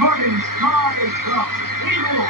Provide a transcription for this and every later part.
Morning Sky Club. Eagle.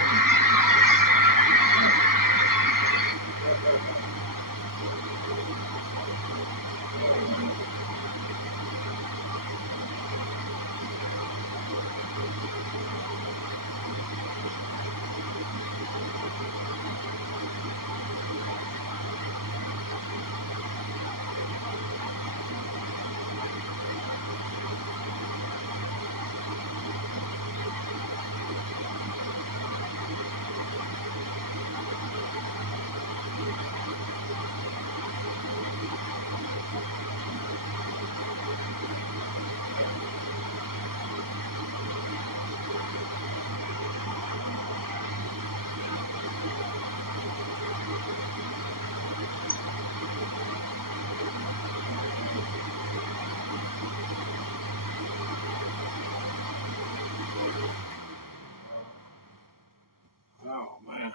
Oh man,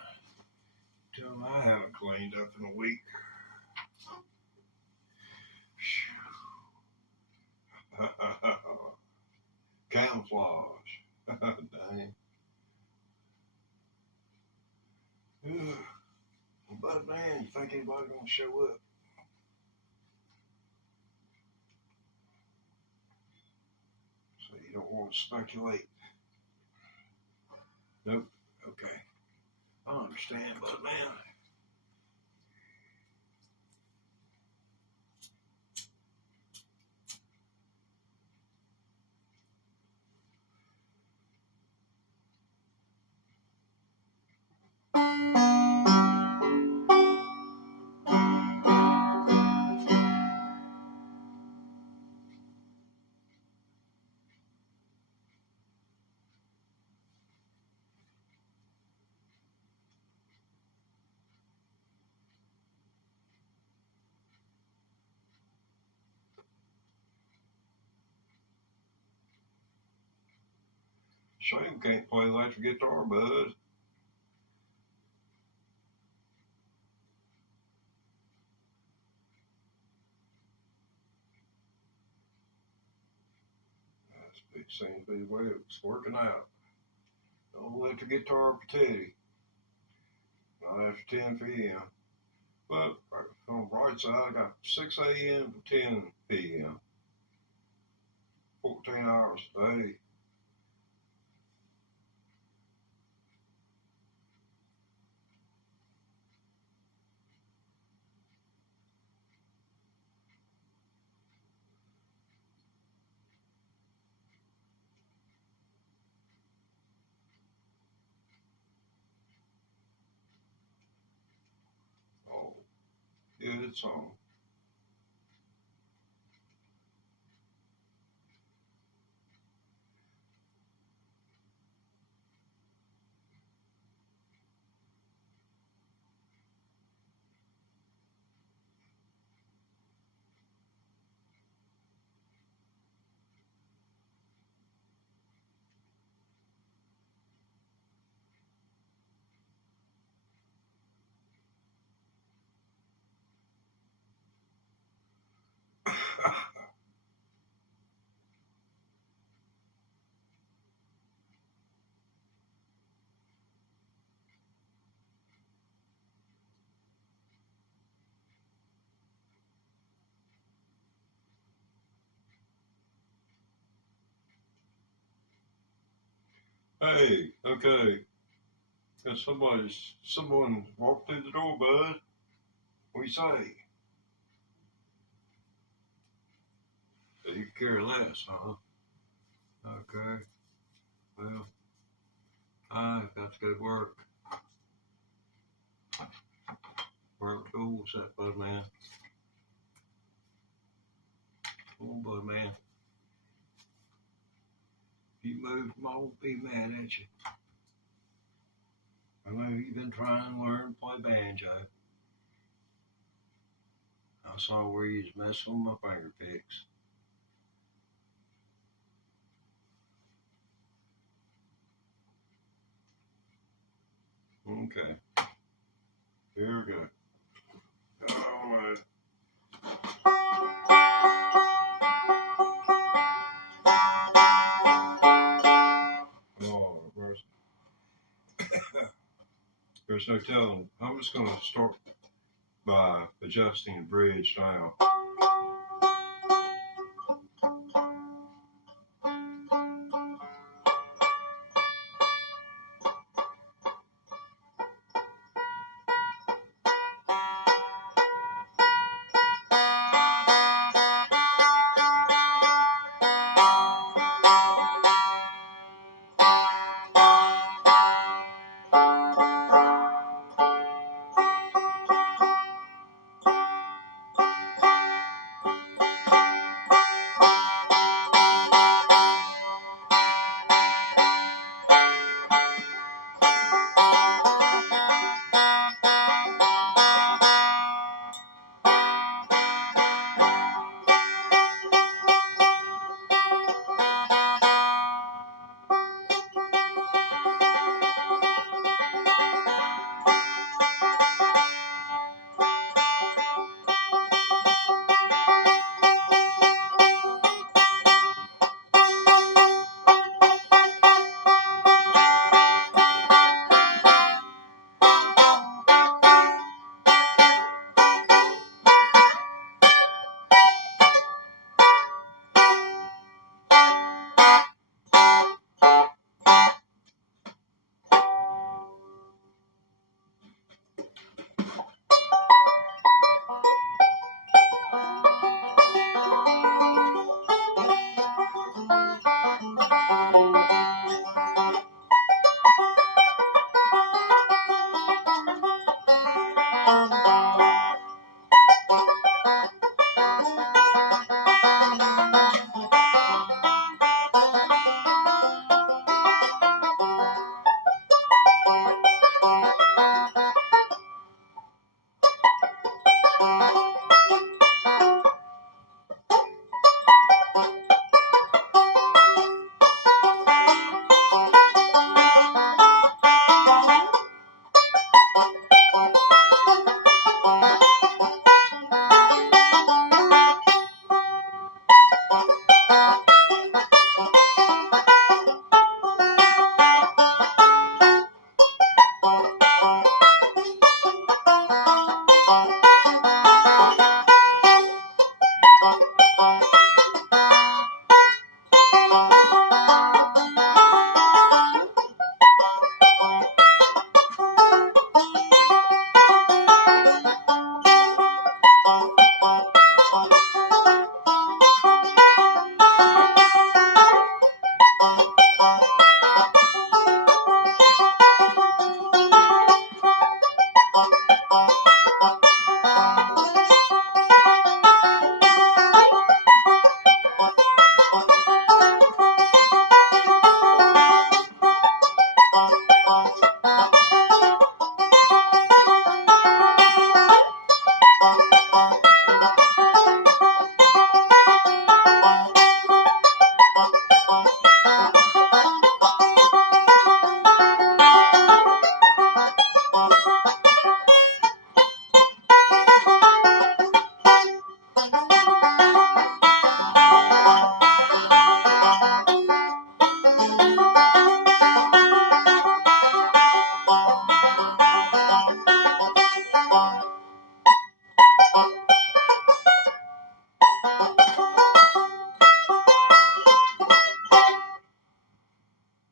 tell them I haven't cleaned up in a week. Camouflage. Dang. But man, you think anybody gonna show up? So you don't want to speculate. Nope. Okay. I understand, but man. Shame can't play electric guitar, bud. It seems to be the way it's working out. No electric guitar for Teddy. Not after 10 p.m. But on the right side, I got 6 a.m. to 10 p.m. 14 hours a day. Oh, yeah, it's on. Hey, okay. Got someone walked through the door, bud. What do you say? You care less, huh? Okay. Well, I've got to go to work. Work tools, that bud man. Oh, bud man. If you move, I won't be mad at you. I know you've been trying to learn to play banjo. I saw where you was messing with my finger picks. Okay. Here we go. All right. There's no telling. I'm just going to start by adjusting the bridge now.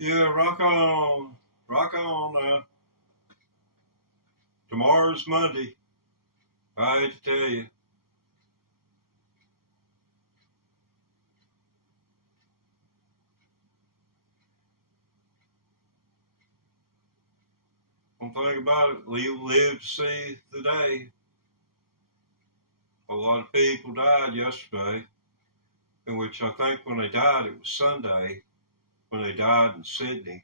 Yeah, rock on. Rock on now. Tomorrow's Monday. I hate to tell you. One thing about it, live to see the day. A lot of people died yesterday, in which I think when they died, it was Sunday, when they died in Sydney,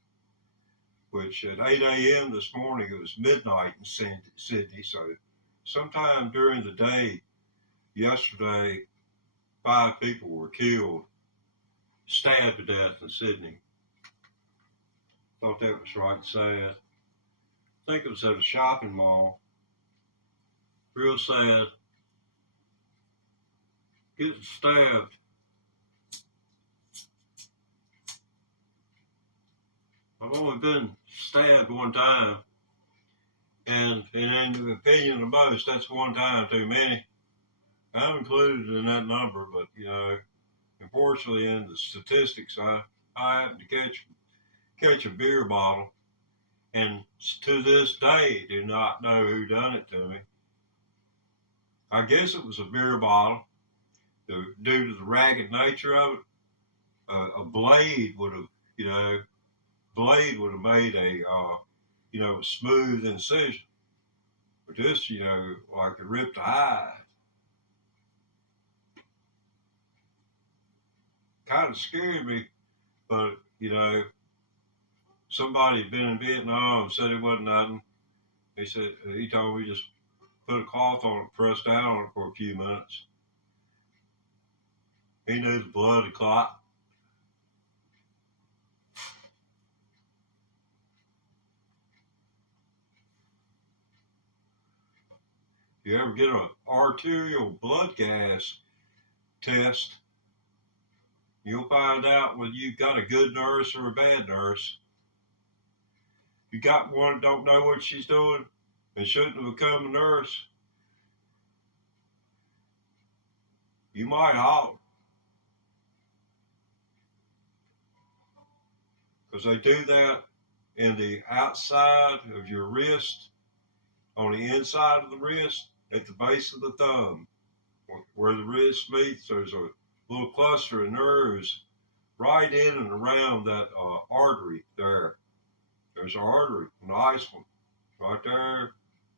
which at 8 a.m. this morning, it was midnight in Sydney. So sometime during the day yesterday, 5 people were killed, stabbed to death in Sydney. Thought that was right sad. I think it was at a shopping mall. Real sad. Getting stabbed. I've only been stabbed one time, And in the opinion of most, that's one time too many. I'm included in that number, but unfortunately, in the statistics, I happened to catch a beer bottle, and to this day, do not know who done it to me. I guess it was a beer bottle, due to the ragged nature of it. A blade would have, made a smooth incision. But this, like it ripped the hide. Kind of scared me, but, somebody had been in Vietnam, said it wasn't nothing. He told me just put a cloth on it, press down on it for a few minutes. He knew the blood had clot. If you ever get an arterial blood gas test, you'll find out whether you've got a good nurse or a bad nurse. You got one that don't know what she's doing and shouldn't have become a nurse, you might holler. Because they do that in the outside of your wrist, on the inside of the wrist, at the base of the thumb, where the wrist meets. There's a little cluster of nerves right in and around that artery there. There's an artery, a nice one, right there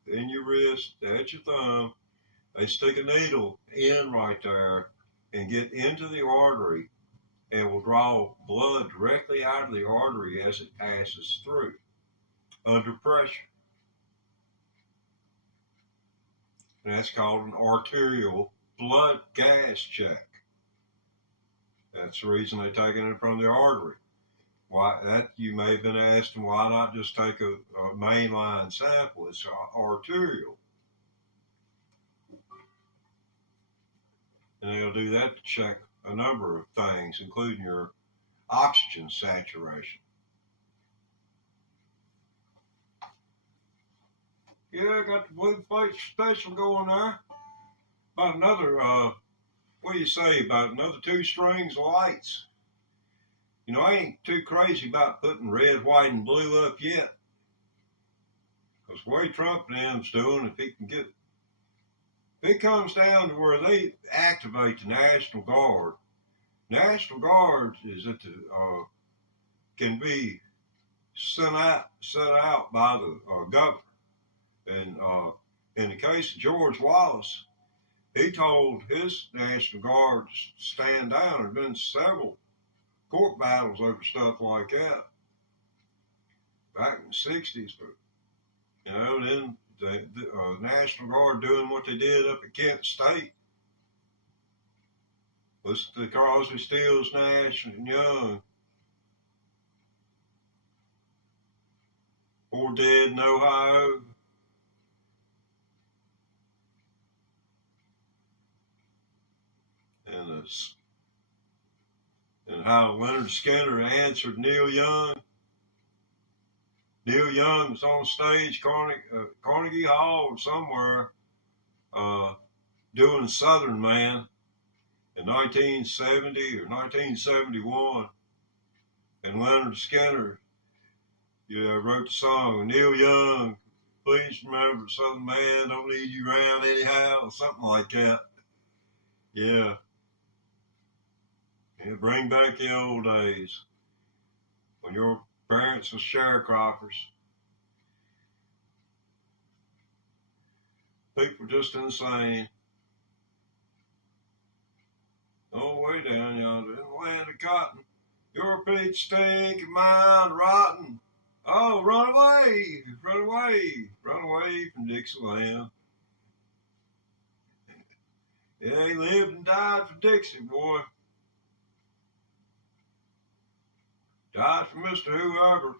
in your wrist, at your thumb. They stick a needle in right there and get into the artery and will draw blood directly out of the artery as it passes through under pressure. And that's called an arterial blood gas check. That's the reason they're taking it from the artery. Why that you may have been asking, why not just take a mainline sample? It's arterial. And they'll do that to check a number of things, including your oxygen saturation. Yeah, I got the blue plate special going there. About another, what do you say, about another 2 strings of lights. I ain't too crazy about putting red, white, and blue up yet. Because the way Trump and them's doing, if it comes down to where they activate the National Guard is at can be sent out by the governor. And in the case of George Wallace, he told his National Guard to stand down. There have been several court battles over stuff like that back in the 60s. But, then the National Guard doing what they did up at Kent State. Listen to Crosby, Stills, Nash, and Young. Poor dead in Ohio. And how Leonard Skinner answered Neil Young. Neil Young was on stage, Carnegie Hall or somewhere, doing Southern Man in 1970 or 1971. And Leonard Skinner, wrote the song, Neil Young, please remember Southern Man, don't need you around anyhow, or something like that. Yeah. Bring back the old days when your parents were sharecroppers. People were just insane. Oh, way down yonder in the land of cotton. Your feet stink and mine rotten. Oh, run away, run away, run away from Dixieland. Yeah, he lived and died for Dixie, boy. Died for Mr. Whoever.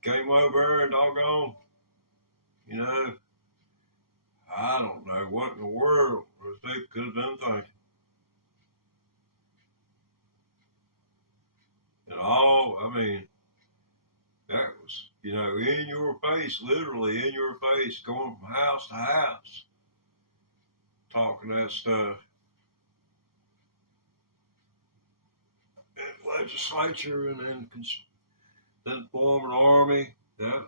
Came over and doggone, I don't know what in the world those people could have been thinking. And that was was, you know, in your face, literally in your face, going from house to house, talking that stuff. And legislature and then form an army. Yeah.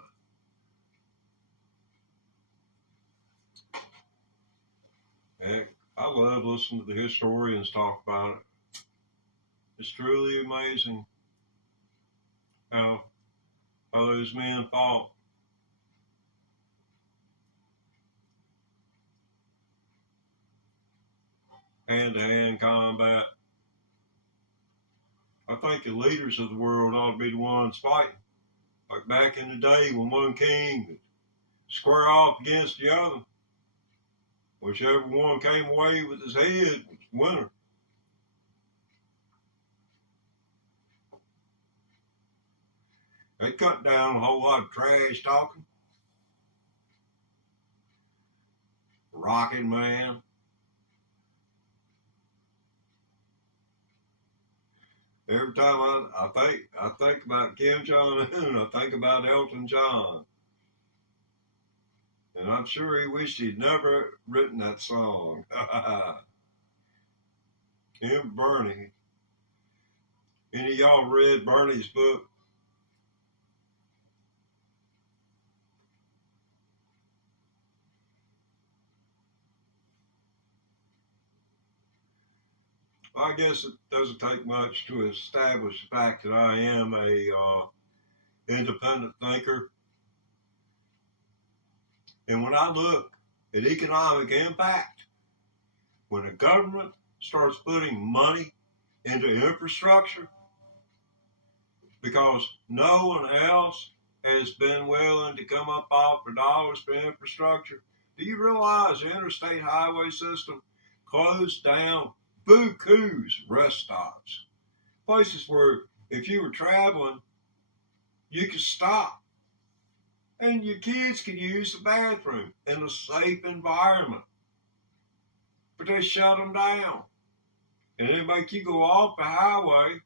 And I love listening to the historians talk about it. It's truly amazing how those men fought. Hand-to-hand combat. I think the leaders of the world ought to be the ones fighting. Like back in the day when one king would square off against the other. Whichever one came away with his head was winner. They cut down a whole lot of trash talking. Rocket Man. Every time I think about Kim Jong-un, I think about Elton John. And I'm sure he wished he'd never written that song. Him, Bernie. Any of y'all read Bernie's book? Well, I guess it doesn't take much to establish the fact that I am a independent thinker. And when I look at economic impact, when the government starts putting money into infrastructure, because no one else has been willing to come up off for dollars for infrastructure, do you realize the interstate highway system closed down bukus rest stops? Places where if you were traveling, you could stop. And your kids could use the bathroom in a safe environment. But they shut them down. And they make you go off the highway.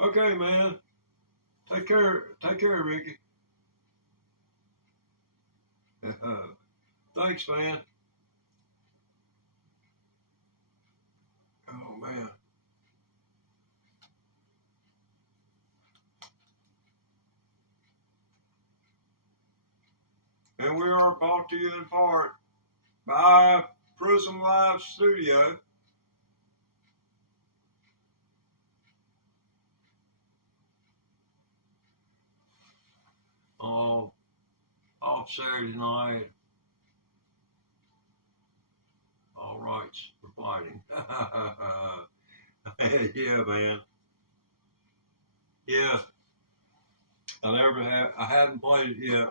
Okay, man. Take care, Ricky. Thanks, man. Oh, man. And we are brought to you in part by Prism Live Studio. Off Saturday night. All rights for fighting. Yeah, man. Yeah. I hadn't played it yet.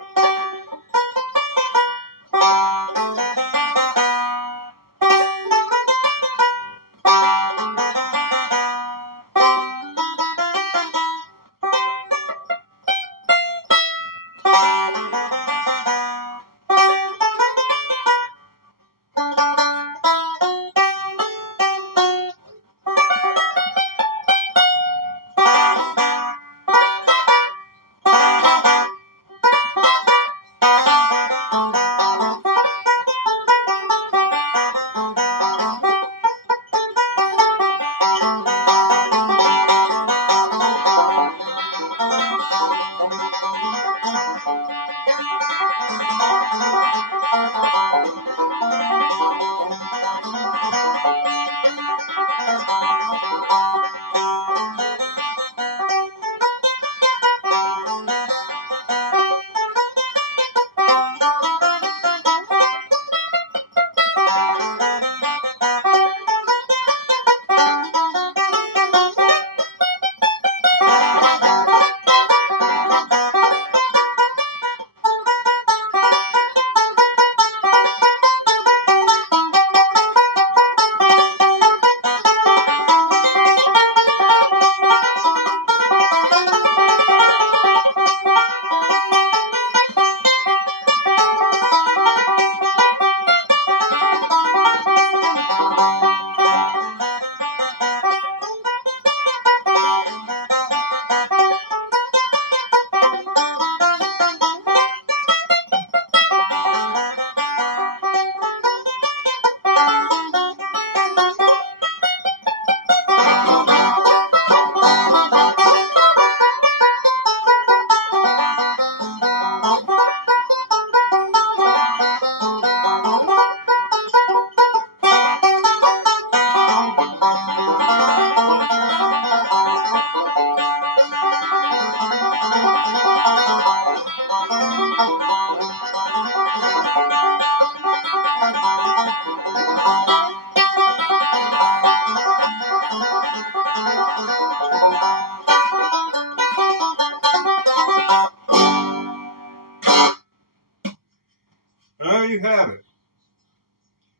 have it.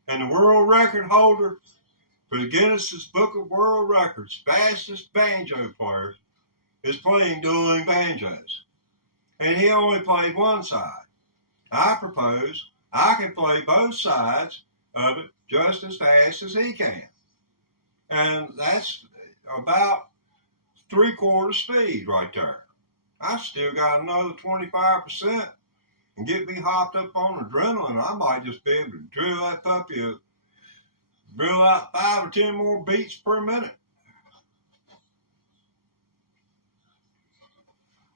And the world record holder for the Guinness Book of World Records, fastest banjo player, is playing dueling banjos. And he only played one side. I propose I can play both sides of it just as fast as he can. And that's about 3/4 speed right there. I still got another 25% and get me hopped up on adrenaline. I might just be able to drill that puppy, drill out 5 or 10 more beats per minute.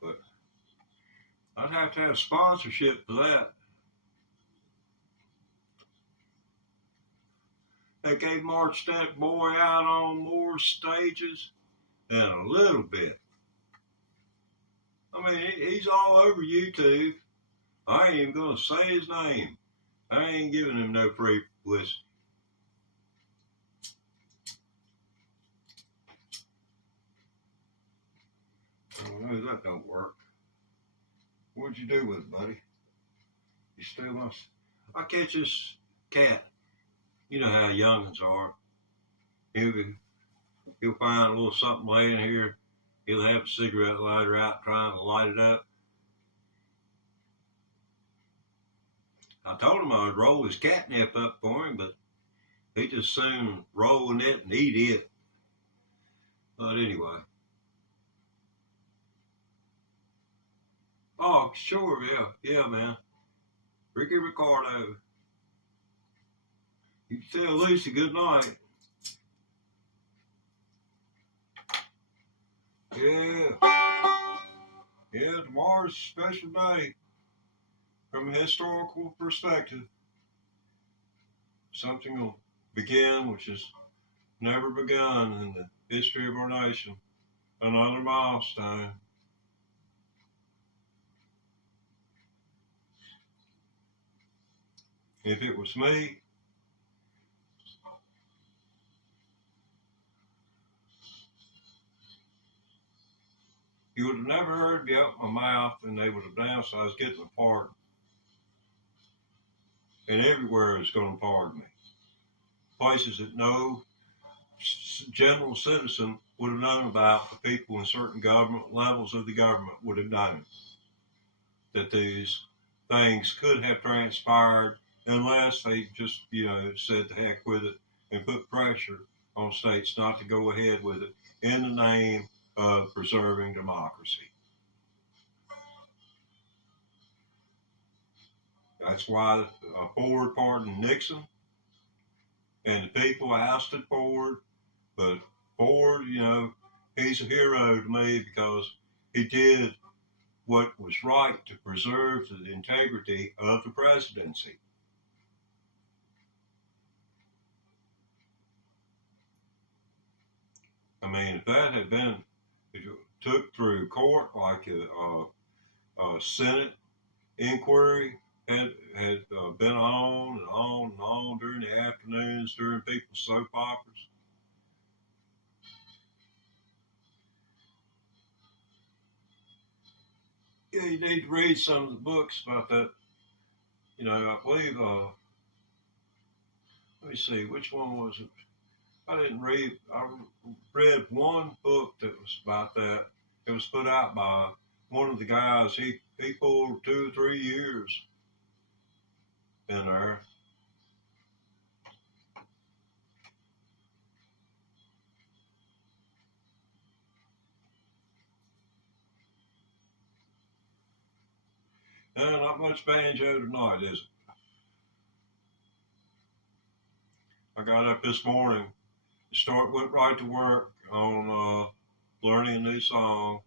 But I'd have to have sponsorship for that. Heck, they marched that boy out on more stages than a little bit. I mean, he's all over YouTube. I ain't even going to say his name. I ain't giving him no free publicity. Oh, no, that don't work. What'd you do with it, buddy? You still must. I catch this cat. You know how youngins are. He'll find a little something laying here. He'll have a cigarette lighter out trying to light it up. I told him I would roll his catnip up for him, but he just soon roll it and eat it. But anyway. Oh, sure, yeah, man. Ricky Ricardo. You can tell Lucy good night. Yeah, tomorrow's a special day. From a historical perspective, something will begin which has never begun in the history of our nation. Another milestone. If it was me, you would have never heard me open my mouth and they would have announced I was getting a pardon. And everywhere is going to pardon me. Places that no general citizen would have known about, the people in certain government levels of the government would have known that these things could have transpired unless they just, said the heck with it and put pressure on states not to go ahead with it in the name of preserving democracy. That's why Ford pardoned Nixon, and the people ousted Ford. But Ford, he's a hero to me because he did what was right to preserve the integrity of the presidency. I mean, if that had been, if it took through court like a Senate inquiry, had been on and on and on during the afternoons, during people's soap operas. Yeah, you need to read some of the books about that. I believe, let me see, which one was it? I didn't read, I read one book that was about that. It was put out by one of the guys. He pulled 2 or 3 years in there. And not much banjo tonight, is it? I got up this morning, went right to work on learning a new song,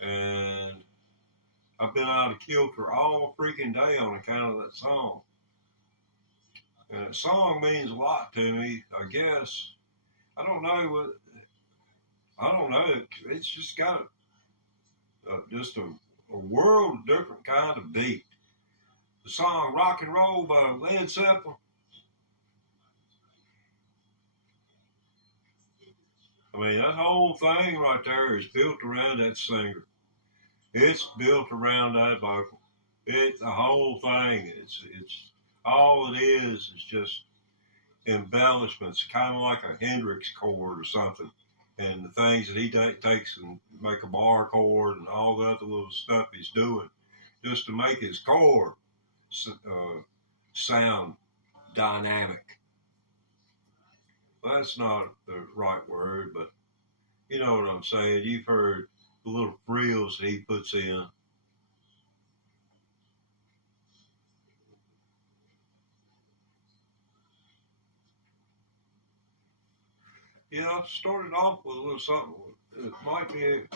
and I've been out of kilter all freaking day on account of that song. And that song means a lot to me, I guess. I don't know. It's just got just a world different kind of beat. The song Rock and Roll by Led Zeppelin. I mean, that whole thing right there is built around that singer. It's built around that vocal. It's the whole thing. It's all it is just embellishments, kind of like a Hendrix chord or something. And the things that he takes and make a bar chord and all the other little stuff he's doing just to make his chord sound dynamic. Well, that's not the right word, but you know what I'm saying. You've heard the little frills that he puts in. Yeah, I started off with a little something. It might be.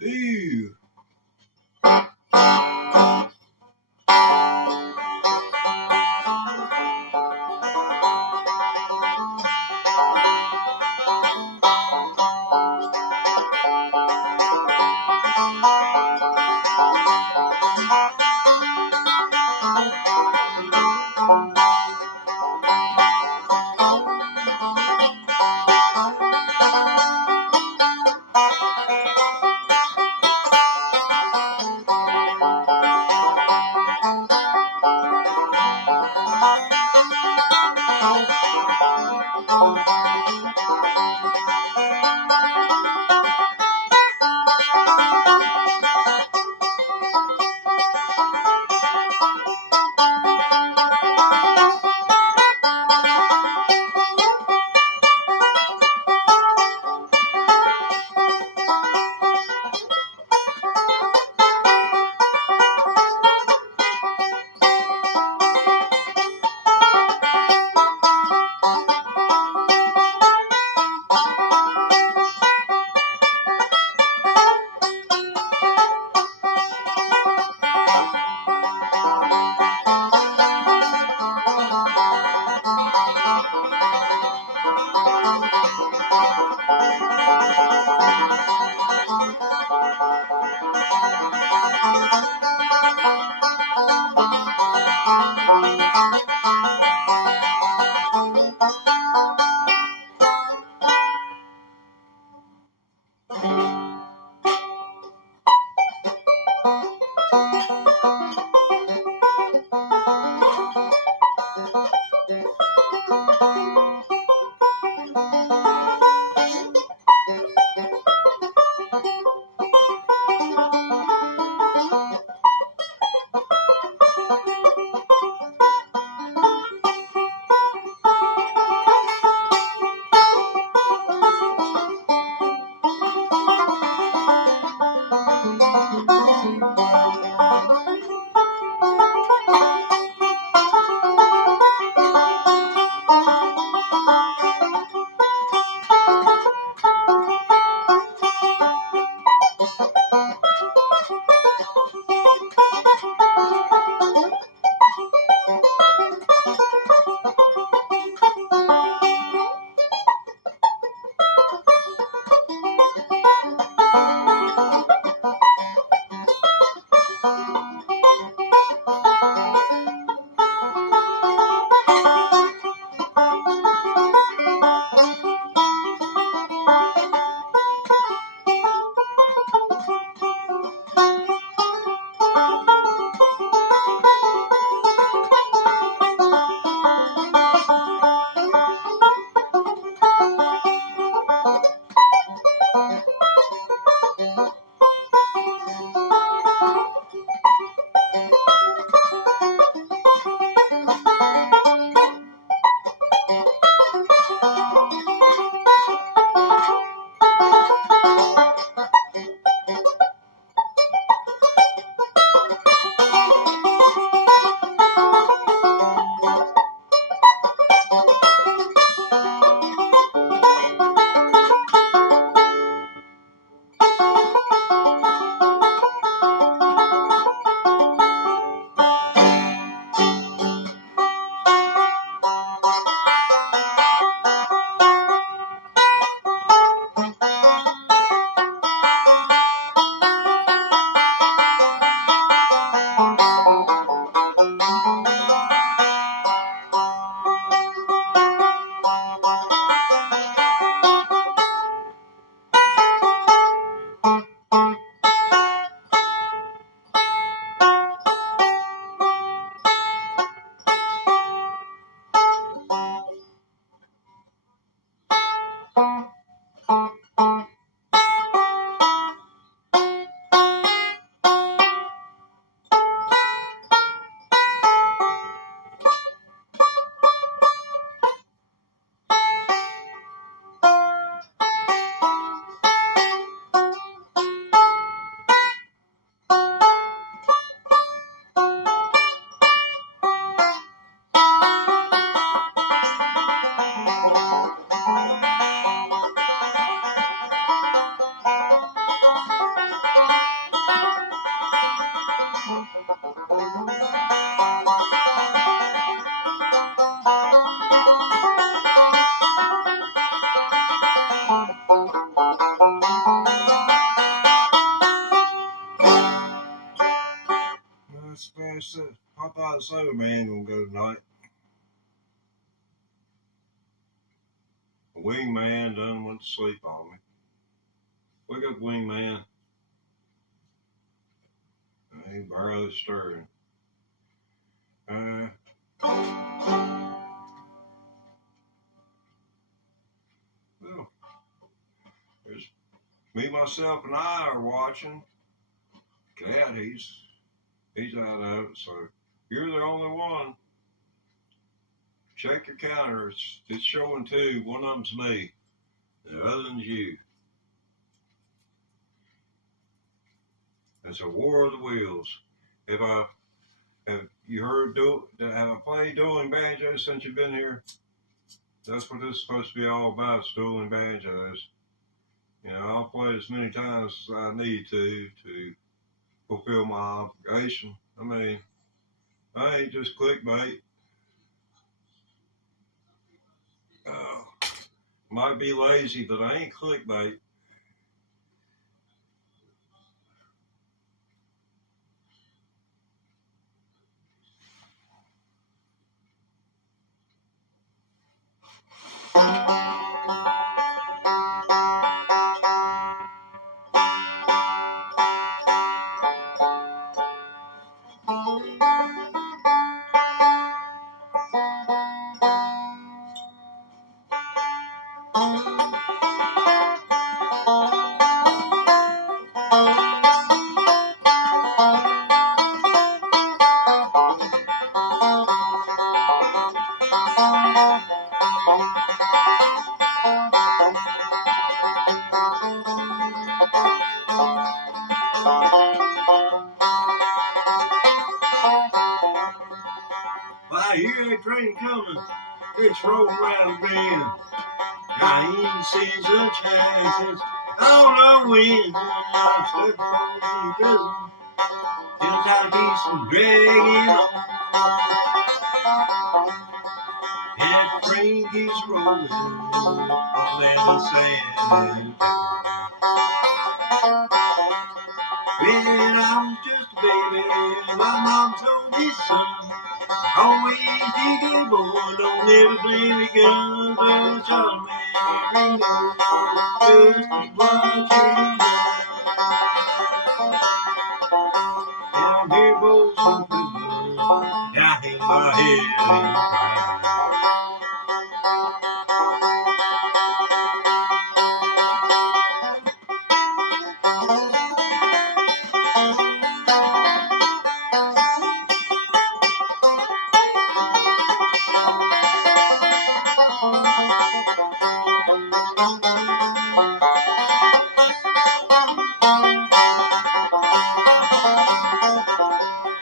Ew. say a man gonna go tonight. A wingman done went to sleep on me. Wake up, wingman. He barely stirring. Well, there's me, myself, and I are watching. Cat, he's out of it, so you're the only one. Check your counter. It's showing two. One of them's me. The other one's you. It's a war of the wheels. Have you heard have I played dueling banjos since you've been here? That's what this is supposed to be all about, is dueling banjos. You know, I'll play it as many times as I need to fulfill my obligation. I mean, I ain't just clickbait. Might be lazy, but I ain't clickbait. I hear that train coming. It's rolling around the bend. I ain't seen sunshine since I don't know when. I'm stuck in prison. Still trying to keep some dragging on. And the train keeps rolling all that is sad. When I was just a baby, my mom told me, son, always dig a boy, don't ever blame a gun, but your man knows just what you know. And I'm here for some good, I hang my head and cry.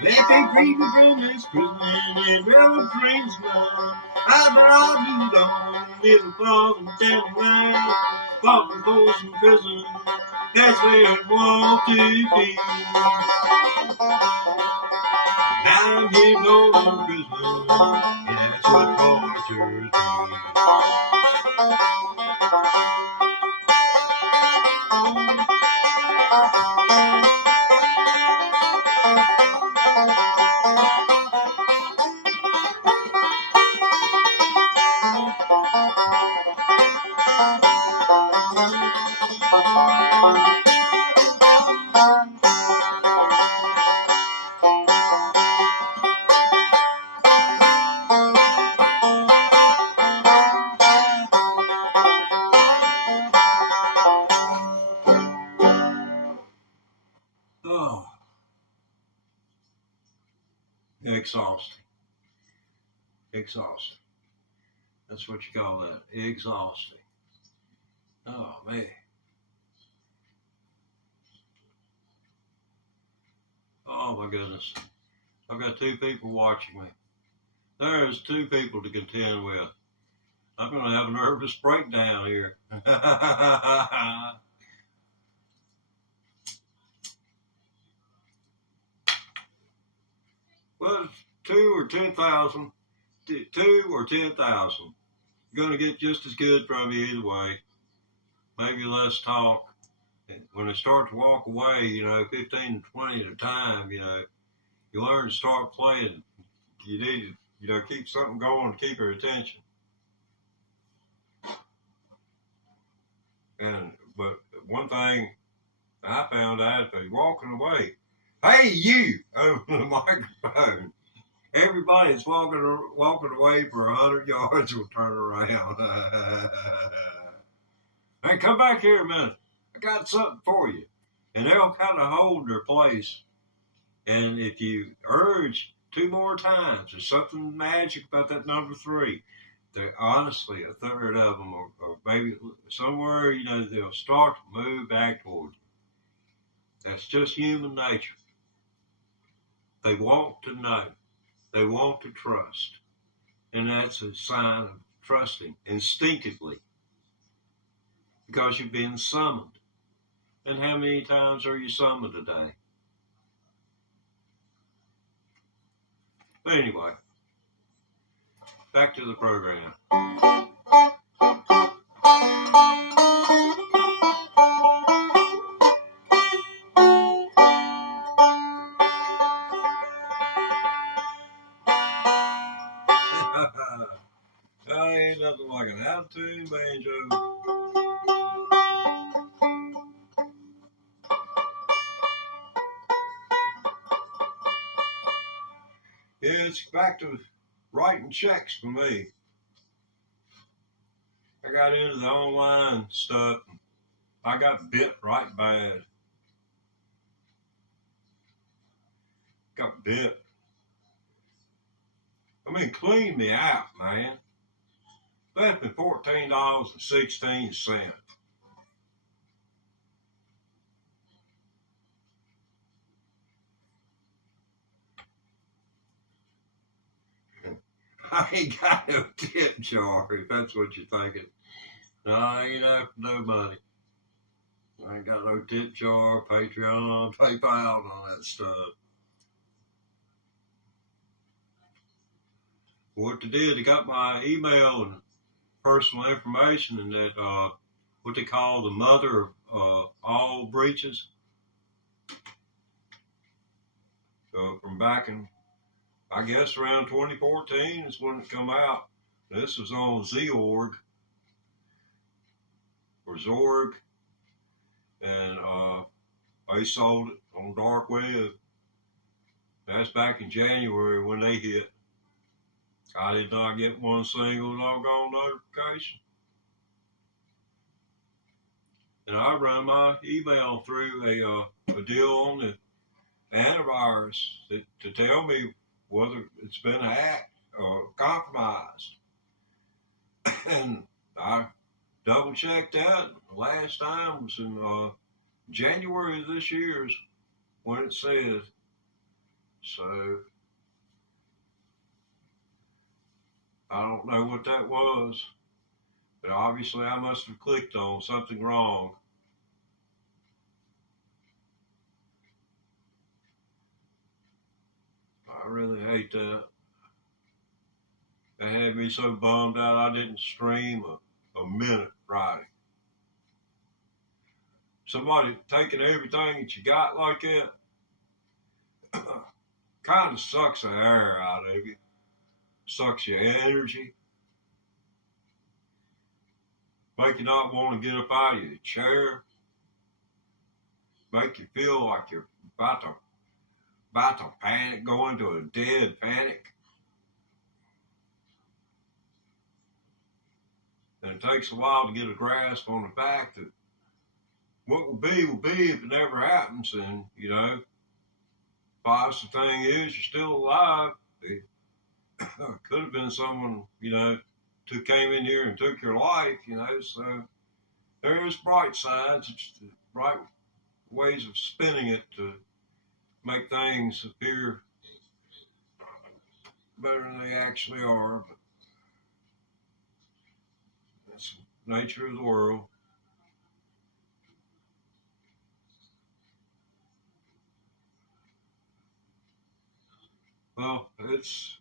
Let me creeping from this prison and railroad trains mine. I've been all too long, little far from down the line. Far from Folsom Prison, that's where I want to be. Now I'm here going to prison, and that's what tortures me. Oh, exhausting. Exhausting. That's what you call that. Exhausting. Oh, man. Oh, my goodness. I've got two people watching me. There's two people to contend with. I'm going to have a nervous breakdown here. Well, 2 or 10,000. 2 or 10,000. You're going to get just as good from you either way. Maybe less talk. When they start to walk away, 15 and 20 at a time, you learn to start playing you need to, keep something going to keep her attention. But one thing I found out, if walking away, hey you, over the microphone. Everybody's walking away for 100 yards will turn around. Hey, come back here a minute. I got something for you. And they'll kind of hold their place. And if you urge 2 more times, there's something magic about that number 3. They're honestly, a third of them, or maybe somewhere, they'll start to move back toward you. That's just human nature. They want to know. They want to trust. And that's a sign of trusting instinctively. Because you've been summoned. And how many times are you summoned a day? But anyway, back to the program. Ain't nothing like an out-of-tune banjo. Yeah, it's back to writing checks for me. I got into the online stuff. I got bit right bad. Got bit. Clean me out, man. Left me $14.16. I ain't got no tip jar, if that's what you're thinking. No, I ain't after no money. I ain't got no tip jar, Patreon, PayPal, and all that stuff. What they did, they got my email and personal information, and that what they call the mother of all breaches. So from back in, I guess around 2014 is when it come out. This was on Zorg, and they sold it on dark web. That's back in January when they hit. I did not get one single doggone notification. And I run my email through a deal on the antivirus to tell me whether it's been hacked or compromised. And I double checked that. The last time was in January of this year's when it said. So I don't know what that was, but obviously I must have clicked on something wrong. I really hate that. That had me so bummed out I didn't stream a minute Friday. Somebody taking everything that you got like that kind of sucks the air out of you. Sucks your energy. Make you not want to get up out of your chair. Make you feel like you're about to panic, go into a dead panic. And it takes a while to get a grasp on the fact that what will be if it never happens. And, positive thing is you're still alive. It could have been someone, came in here and took your life, so there's bright sides, bright ways of spinning it to make things appear better than they actually are, but that's the nature of the world. Well, it's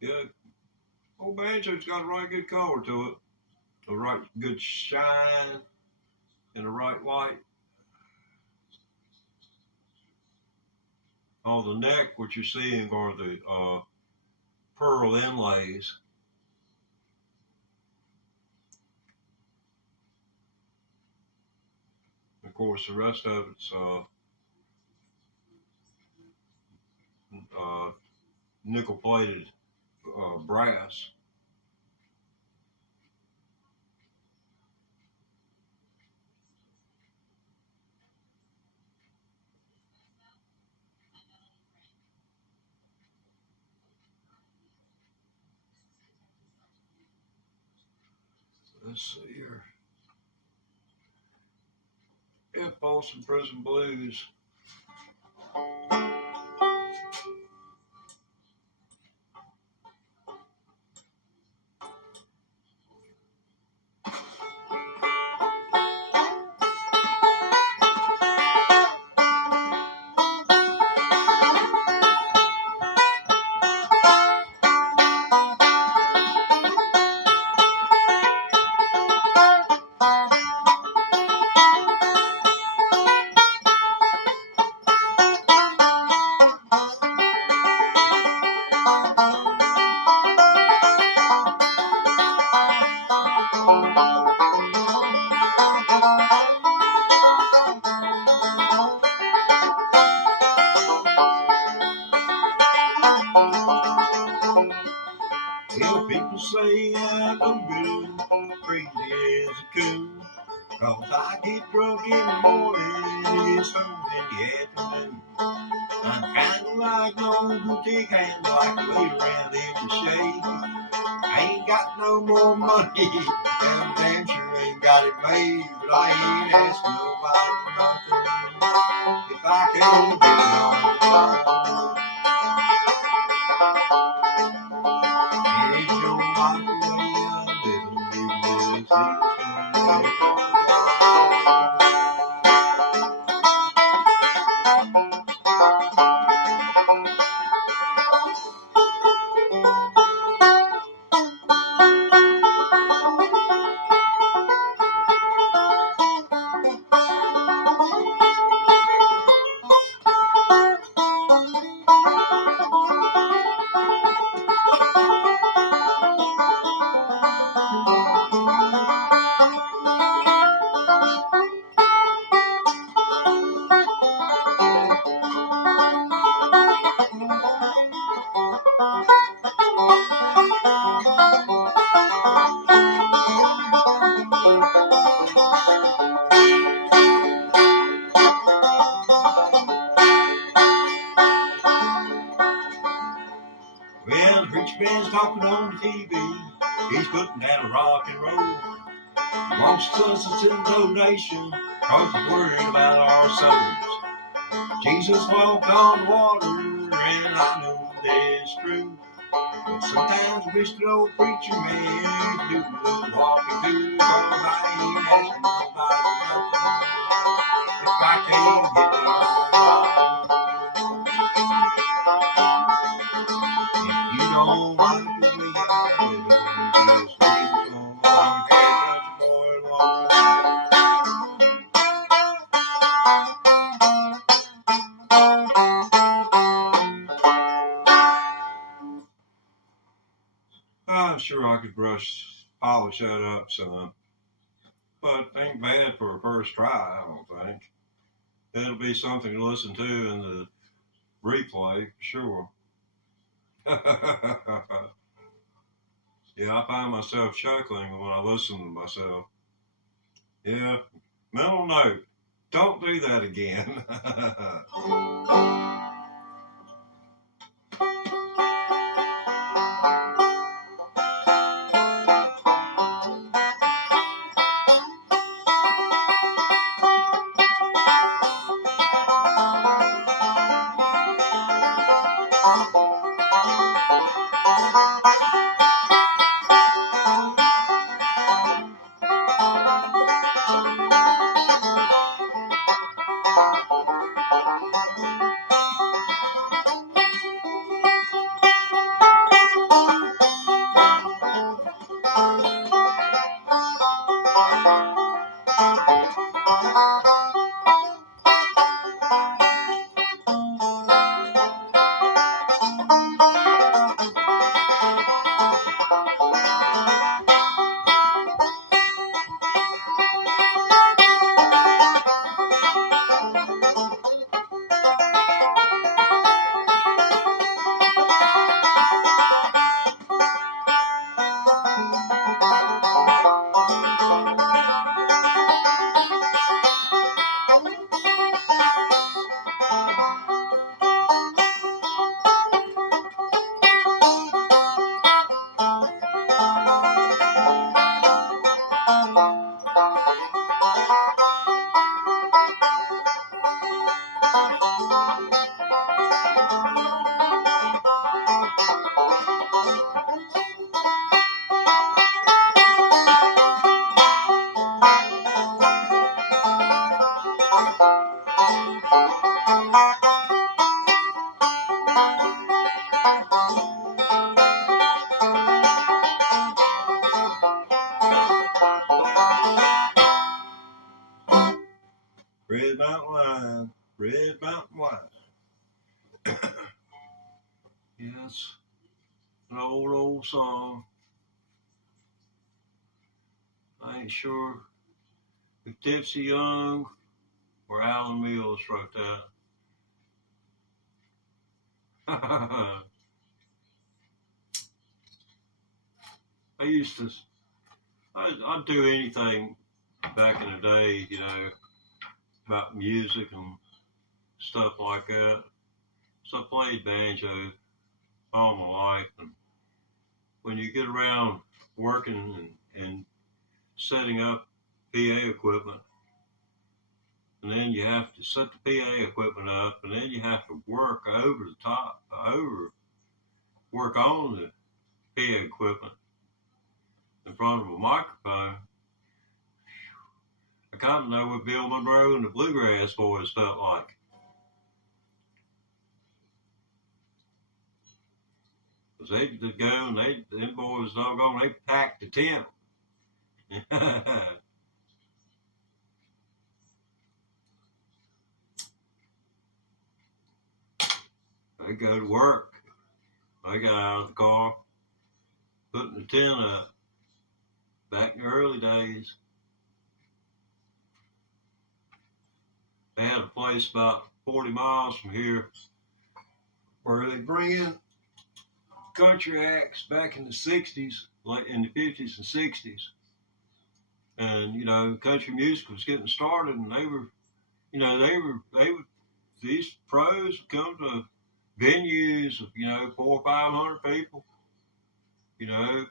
yeah, old banjo's got a right good color to it, a right good shine, and a right light. On the neck, what you're seeing are the pearl inlays. Of course, the rest of it's nickel-plated brass. Let's see here. Yeah, Folsom Prison Blues. Well, people say I'm no good, crazy as a coon. Cause I get drunk in the morning, it's home in the afternoon. I'm kinda like no boutique hand, like to lay around in the shade. I ain't got no more money, and damn sure ain't got it made. But I ain't asking nobody for nothing if I can't get it on. Ain't nobody the way I'm living, you Well, the preacher man's talking on the TV. He's putting down a rock and roll. He wants us to send a donation, cause he's worried about our souls. Jesus walked on water, and I know that's true. But sometimes I wish the old preacher man could do a little walking too, cause I ain't asking nobody for nothing if I can't get it on. If you don't like the way I live, just leave it alone. You can't touch a boy alone. I'm sure I could polish that up some, but it ain't bad for a first try, I don't think. It'll be something to listen to in the replay, for sure. Yeah, I find myself chuckling when I listen to myself. Yeah, mental note, don't do that again. Red Mountain Wine, Red Mountain Wine. Yes, an old song. I ain't sure if Dipsy Young or Alan Mills wrote that. I'd do anything back in the day, you know, about music and stuff like that. So I played banjo all my life. And when you get around working and setting up PA equipment, and then you have to set the PA equipment up, and then you have to work over the top, work on the PA equipment in front of a microphone. I kind of know what Bill Monroe and the Bluegrass Boys felt like. Because they'd go and them boys, doggone, they packed the tent. They go to work. They got out of the car, putting the tent up. Back in the early days, they had a place about 40 miles from here where they bring in country acts back in the 60s, like in the 50s and 60s. And, you know, country music was getting started, and these pros would come to venues of, you know, 400 or 500 people, you know.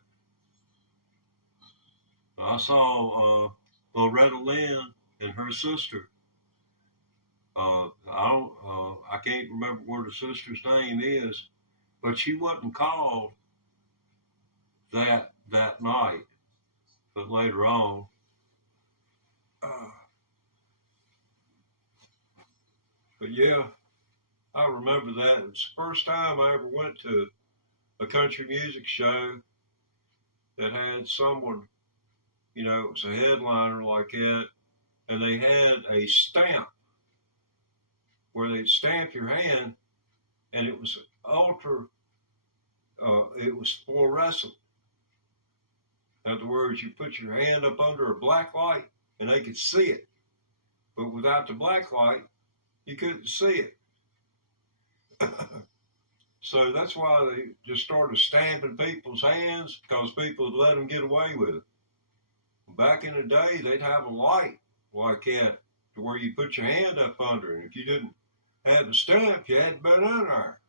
I saw Loretta Lynn and her sister. I can't remember what her sister's name is, but she wasn't called that night, but later on. But yeah, I remember that. It was the first time I ever went to a country music show that had someone, you know, it was a headliner like that, and they had a stamp where they'd stamp your hand, and it was it was fluorescent. In other words, you put your hand up under a black light, and they could see it. But without the black light, you couldn't see it. So that's why they just started stamping people's hands, because people would let them get away with it. Back in the day, they'd have a light like that to where you put your hand up under, and if you didn't have the stamp, you had been in there.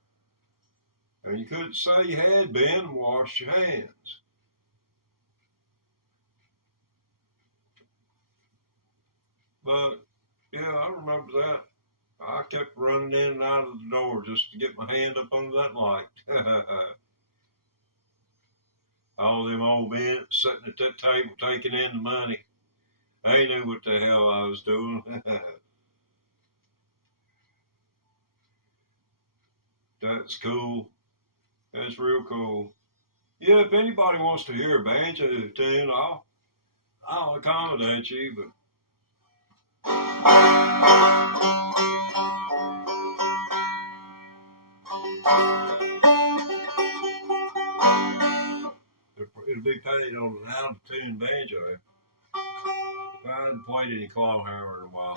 And you couldn't say you had been and washed your hands. But, yeah, I remember that. I kept running in and out of the door just to get my hand up under that light. All them old men sitting at that table taking in the money. They knew what the hell I was doing. That's cool. That's real cool. Yeah, if anybody wants to hear a banjo tune, I'll accommodate you, but it'll be paid on an out-of-tune banjo. I haven't played any clawhammer in a while.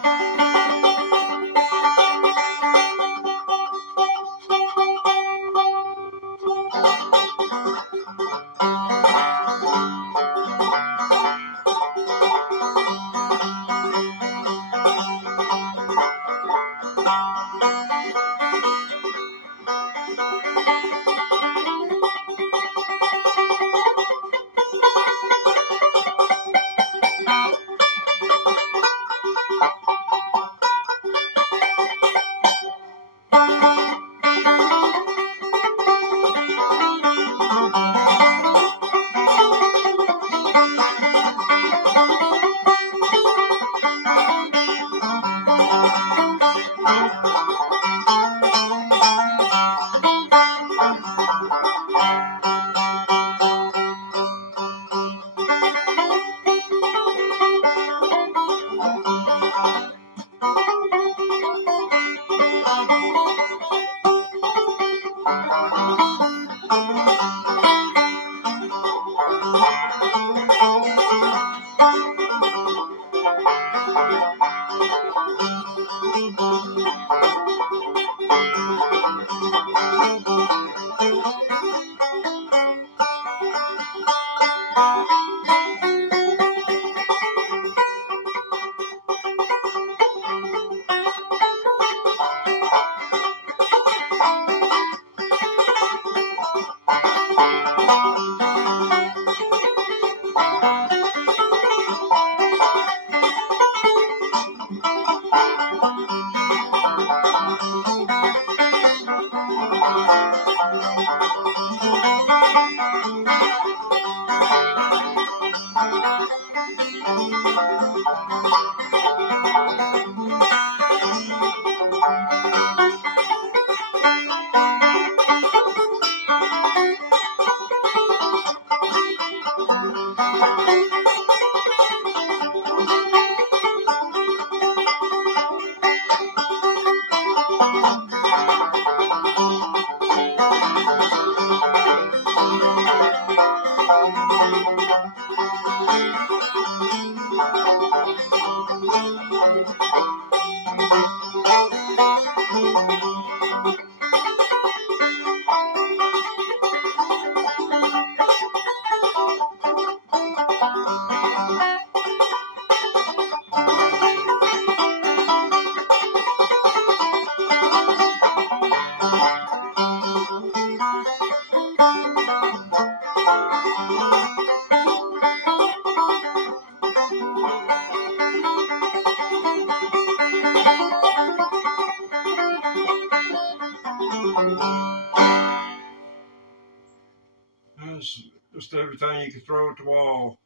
That's just everything you can throw at the wall.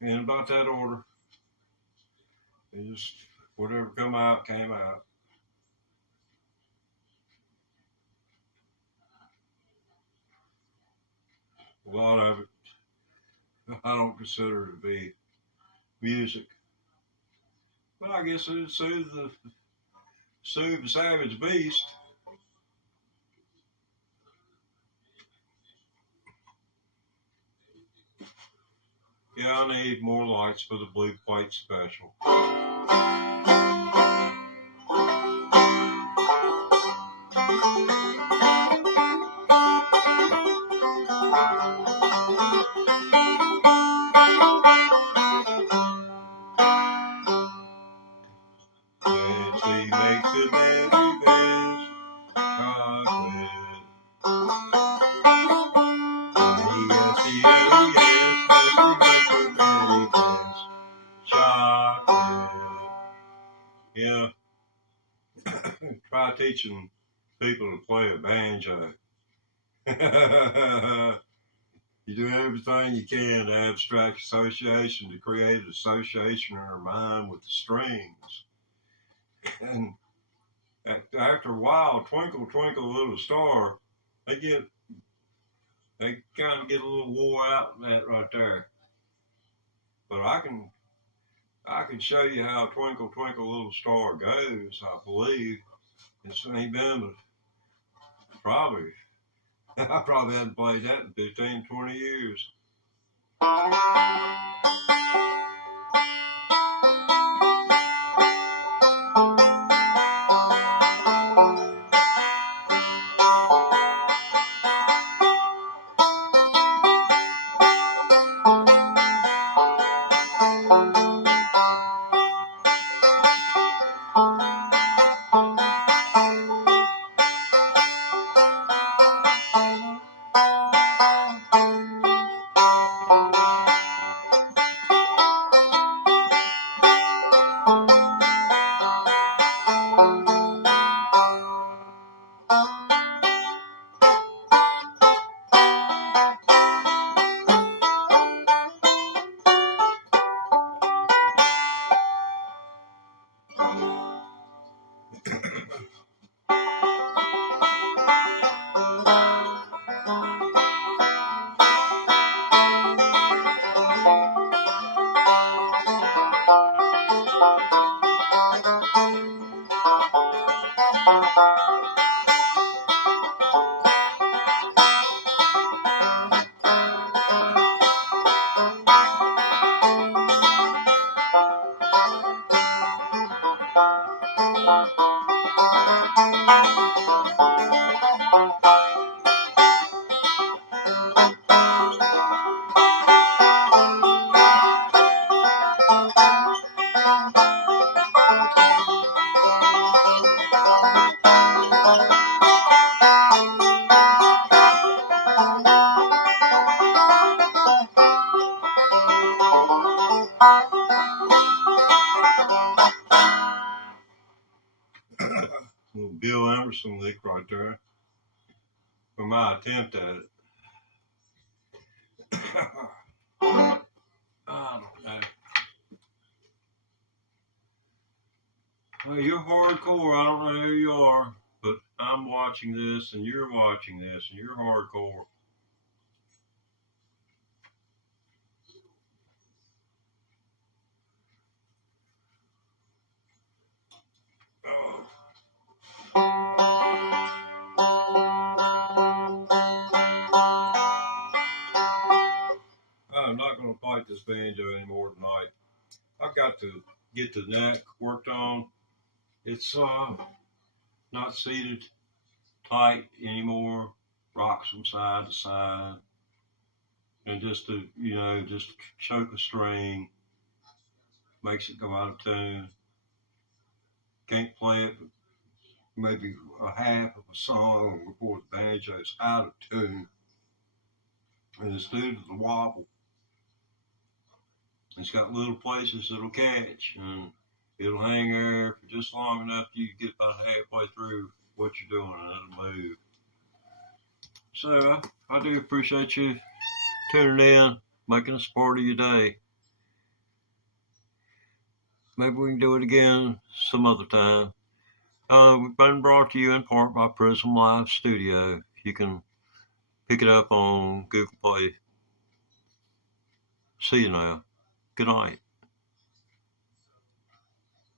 In about that order. And just whatever come out, came out. A lot of it I don't consider to be music. But I guess it soothes the savage beast. Yeah, I need more lights for the Blue Plate special. Nancy makes the very best chocolate. Yes, Nancy makes the very best chocolate. Yeah, try teaching people to play a banjo. You do everything you can to abstract association, to create an association in our mind with the strings. And after a while, Twinkle, Twinkle, Little Star, they kind of get a little wore out in that right there. But I can show you how Twinkle, Twinkle, Little Star goes, I believe. It's ain't been probably, I probably haven't played that in 15, 20 years. was some leak right there from my attempt at it. I don't know. Well, you're hardcore. I don't know who you are, but I'm watching this, and you're watching this, and you're hardcore. I'm not going to fight this banjo anymore tonight. I've got to get the neck worked on. It's not seated tight anymore. Rocks from side to side. And just to, just choke a string makes it go out of tune. Can't play it, but maybe a half of a song before the banjo is out of tune. And it's due to the wobble. It's got little places it'll catch, and it'll hang there for just long enough you get about halfway through what you're doing, and it'll move. So I do appreciate you tuning in, making us part of your day. Maybe we can do it again some other time. We've been brought to you in part by Prism Live Studio. You can pick it up on Google Play. See you now. Good night.